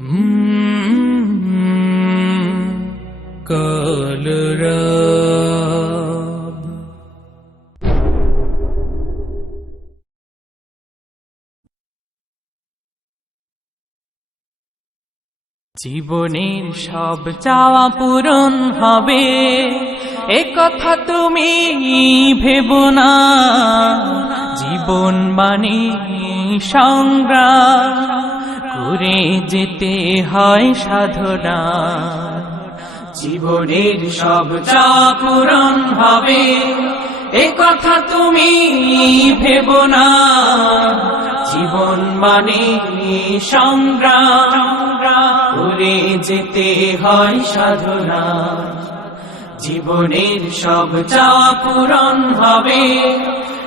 কলরব জীবনের সব চাওয়া পূরণ হবে এ কথা তুমি ভেবো না। জীবন মানে সংগ্রাম করে যেতে হয় সাধনা। জীবনের সব চাওয়া পূরণ হবে এ কথা তুমি ভেবো না। জীবন মানে সংগ্রাম করে যেতে হয় সাধনা। জীবনের সব চাওয়া পূরণ হবে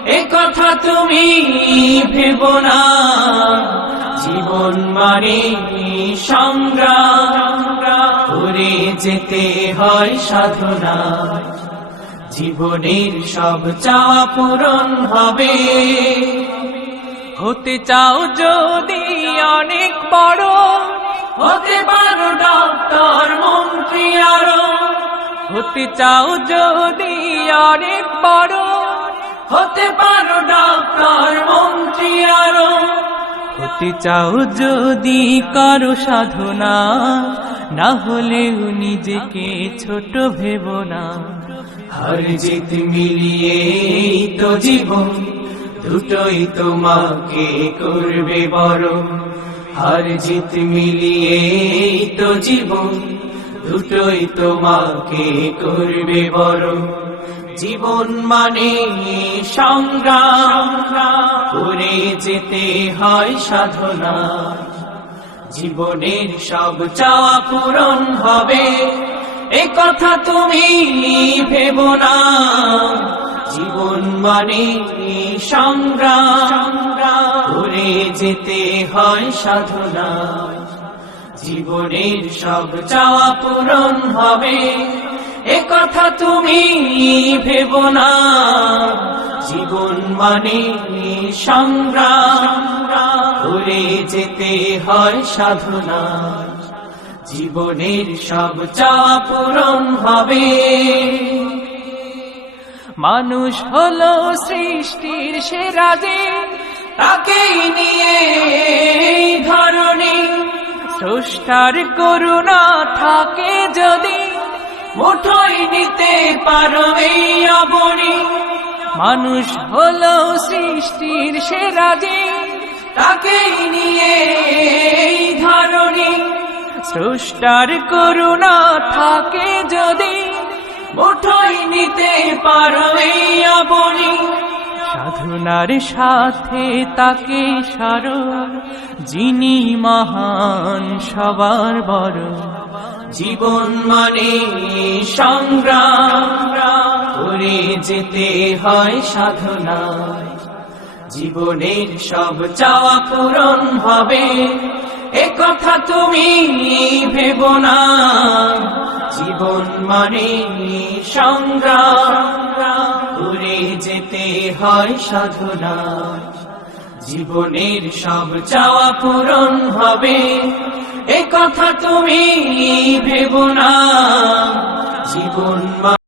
এ কথা তুমি ভেবো না। জীবন মানে সংগ্রাম করে যেতে হয় সাধনা। জীবনের সব চাওয়া পূরণ হবে। হতে চাও যদি অনেক বড়, হতে পারো ডক্টর মন্ত্রী আরো। হতে চাও যদি অনেক বড়, হতে পারো ডক্টর মন্ত্রী আরো। হতে চাও যদি করো সাধনা, না হলেও নিজেকে ছোট ভেবো না। হার জিত মিলিয়ে তো জীবন, দুটোই তোমাকে করবে বড়। হার জিত মিলিয়ে তো জীবন, দুটোই তোমাকে করবে বড়। জীবন মানে সংগ্রাম করে যেতে হয় সাধনা। জীবনের সব চাওয়া পূরণ হবে এ কথা তুমি ভেবো না। জীবন মানে সংগ্রাম করে যেতে হয় সাধনা। জীবনের সব চাওয়া পূরণ হবে এ কথা তুমি ভেবো না। জীবন মানে সংগ্রাম করে যেতে হয় সাধনা। জীবনের সব চাওয়া পূরণ হবে। মানুষ হলো সৃষ্টির সেরা যে, তাকেই নিয়ে ধরণী। স্রষ্টার করুণা থাকে যদি, মুঠোয় নিতে পারো এই অবনী। মানুষ হলো সৃষ্টির সেরা যে, তাকেই নিয়ে ধরণী। স্রষ্টার করুণা থাকে যদি, মুঠোয় নিতে পারো এই অবনী। সাধনার সাথে তাকে সারো, যিনি মহান সবার বড়। জীবন মানে সংগ্রাম করে যেতে হয় সাধনা। জীবনের সব চাওয়া পূরণ হবে এ কথা তুমি ভেবো না। জীবন মানে সংগ্রাম করে যেতে হয় সাধনা। জীবনের সব চাওয়া পূরণ হবে এ কথা তুমি ভেবো না। জীবন